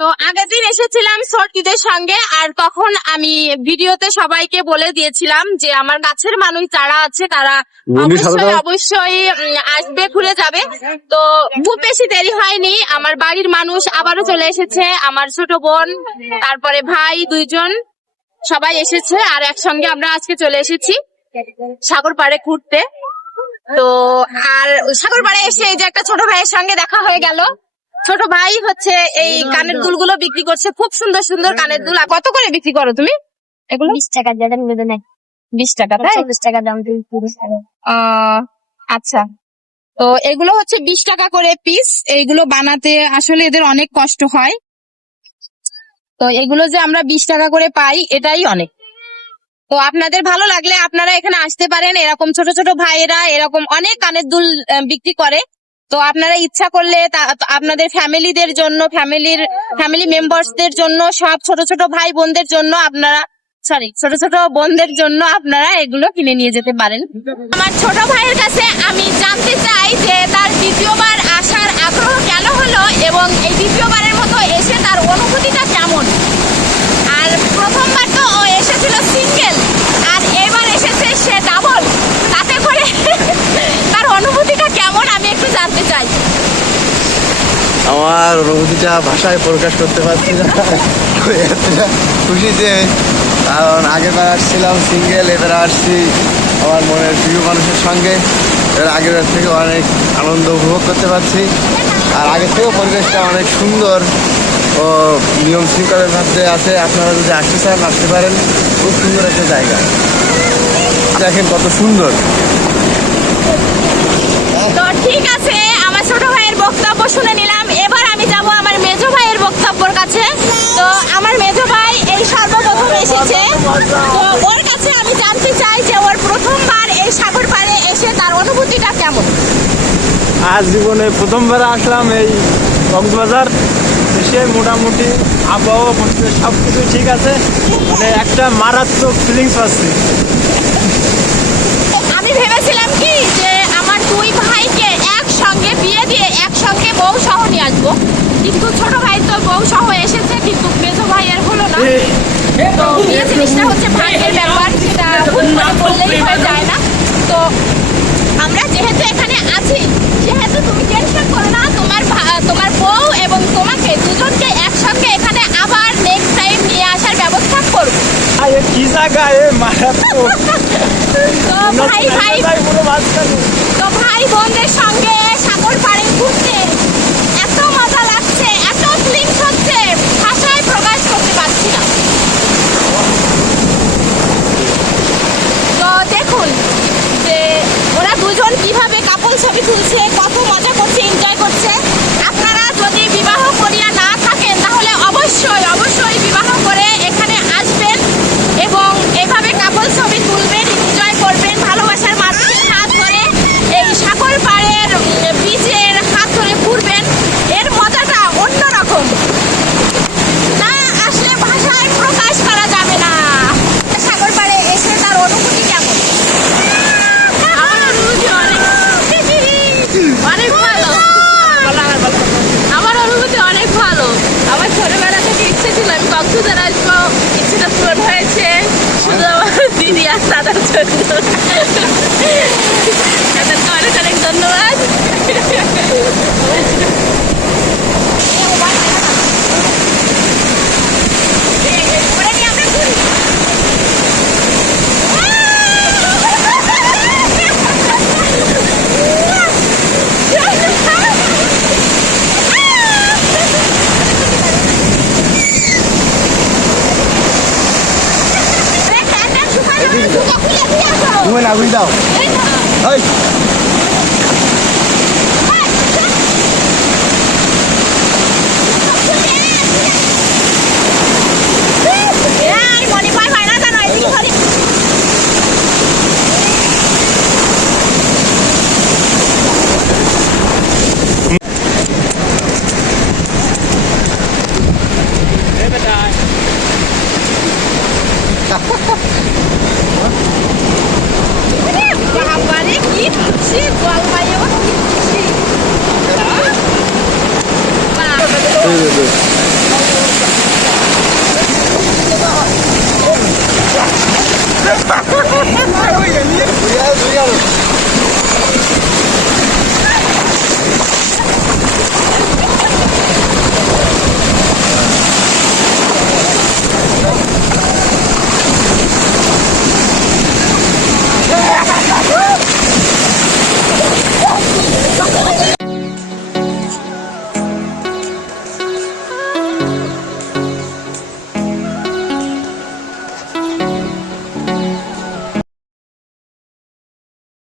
তো আগের দিন এসেছিলাম সর্দিদের সঙ্গে, আর তখন আমি ভিডিওতে সবাইকে বলে দিয়েছিলাম যে আমার কাছের মানুষ যারা আছে তারা অবশ্যই আসবে, ঘুরে যাবে। তো খুব বেশি দেরি হয়নি, আমার বাড়ির মানুষ আবারও চলে এসেছে, আমার ছোট বোন, তারপরে ভাই দুইজন, সবাই এসেছে। আর একসঙ্গে আমরা আজকে চলে এসেছি সাগর পাড়ে ঘুরতে। তো আর সাগর পাড়ে এসে এই যে একটা ছোট ভাইয়ের সঙ্গে দেখা হয়ে গেল। ছোট ভাই হচ্ছে এই কানের দুলগুলো বিক্রি করছে, খুব সুন্দর সুন্দর কানের দুল। কত করে বিক্রি করো তুমি এগুলো? 20 টাকা যেটা নিবেদন 20 টাকা, তাই? 40 টাকা দাম, 30 টাকা। আচ্ছা, তো এগুলো হচ্ছে 20 টাকা করে পিস। এইগুলো বানাতে আসলে এদের অনেক কষ্ট হয়, তো এগুলো যে আমরা 20 টাকা করে পাই এটাই অনেক। তো আপনাদের ভালো লাগলে আপনারা এখানে আসতে পারেন। এরকম ছোট ছোট ভাইয়েরা এরকম অনেক কানের দুল বিক্রি করে। তো আপনারা ইচ্ছা করলে আপনাদের ফ্যামিলিদের জন্য, ফ্যামিলি মেম্বারসদের জন্য, সব ছোট ছোট ভাই বোনদের জন্য আপনারা ছোট ছোট বোনদের জন্য আপনারা এগুলো কিনে নিয়ে যেতে পারেন। আমার ছোট ভাইয়ের কাছে আমি জানতে চাই যে তার দ্বিতীয়বার আসার আগ্রহ কেন হলো এবং এই দ্বিতীয়বারের মতো এসে তার অনুভূতিটা কেমন। আর প্রথমবার তো ও এসেছিল সিঙ্গেল, আর এবার এসেছে সে ডাবল, তাতে করে তার অনুভূতিটা কেমন আমি একটু জানতে চাই। আমার অনুভূতিটা ভাষায় প্রকাশ করতে পারছি না, খুশিতে। কারণ আগেরবার আসছিলাম সিঙ্গেল, এবার আসছি আমার মনের প্রিয় মানুষের সঙ্গে। এবার আগের থেকে অনেক আনন্দ উপভোগ করতে পারছি। আর আগের থেকেও পরিবেশটা অনেক সুন্দর ও নিয়ম শৃঙ্খলার মধ্যে আছে। আপনারা যদি আসতে চান আসতে পারেন, খুব সুন্দর একটা জায়গা। দেখেন কত সুন্দর। তো ঠিক আছে, আমার ছোট ভাইয়ের বক্তব্য শুনে নিলাম। এবার আমি যাব আমার মেজো ভাইয়ের বক্তব্যের কাছে। তো আমার মেজো ভাই এই সর্বপ্রথম এসেছে, তো ওর কাছে আমি জানতে চাই যে ওর প্রথমবার এই সাগর পাড়ে এসে তার অনুভূতিটা কেমন। আজ জীবনে প্রথমবার আসলাম এই কক্সবাজার। এসে মোটামুটি আবহাওয়া পরিবেশ সব কিছু ঠিক আছে, মানে একটা মারাত্মক ফিলিংস পাচ্ছি। আমি ভেবেছিলাম কি যে আমার দুই ভাইকে একসঙ্গে বিয়ে দিয়ে একসঙ্গে বউ সহ নিয়ে আসবো, কিন্তু ছোট ভাই তো বউ সহ এসেছে, কিন্তু মেজো ভাইয়ের হলো না। তো বিয়ে জিনিসটা হচ্ছে ভাগ্যের ব্যাপার, সেটা হুট করে বললেই হয়ে যায় না। তো আমরা যেহেতু এখানে আছি, সেহেতু তুমি টেনশন করো না, তোমার বউ এবং তোমাকে দুজনকে একসঙ্গে এখানে আবার নেক্সট টাইম নিয়ে আসার ব্যবস্থা করবো। কি জায়গা মারাত্মক। তো ভাই বোনদের সঙ্গে সাগর পাড়ে ঘুরতে এত মজা লাগছে, এত ফিলিংস হচ্ছে, ভাষায় প্রকাশ করতে পারছি না। তো দেখুন যে ওরা দুজন কিভাবে কাপল ছবি তুলছে, কত মজা করছে, এনজয় করছে। আপনারা যদি বিবাহ করিয়া না থাকেন তাহলে অবশ্যই অবশ্যই বিবাহ করে এখানে আসবেন এবং এভাবে কাপল ছবি তুলবেন, এনজয় করবেন, ভালোবাসার মানুষের হাত ধরে এই সাগর পাড়ের বিচের হাত ধরে ঘুরবেন। এর মজাটা অন্যরকম, না আসলে ভাষায় প্রকাশ করা যাবে না। সাগর পাড়ে এসে তার অনুভূতি কেমন? আমার অনুভূতি অনেক ভালো। আমার অনুভূতি অনেক ভালো। আমার ছোটবেলা থেকে ইচ্ছে ছিল আমি কক্সবাজার আসবো, ইচ্ছেটা পূরণ হয়েছে শুধু আমার দিদি আর দাদার জন্য। তাদেরকে অনেক অনেক ধন্যবাদ। তুমি না বুঝ দাও।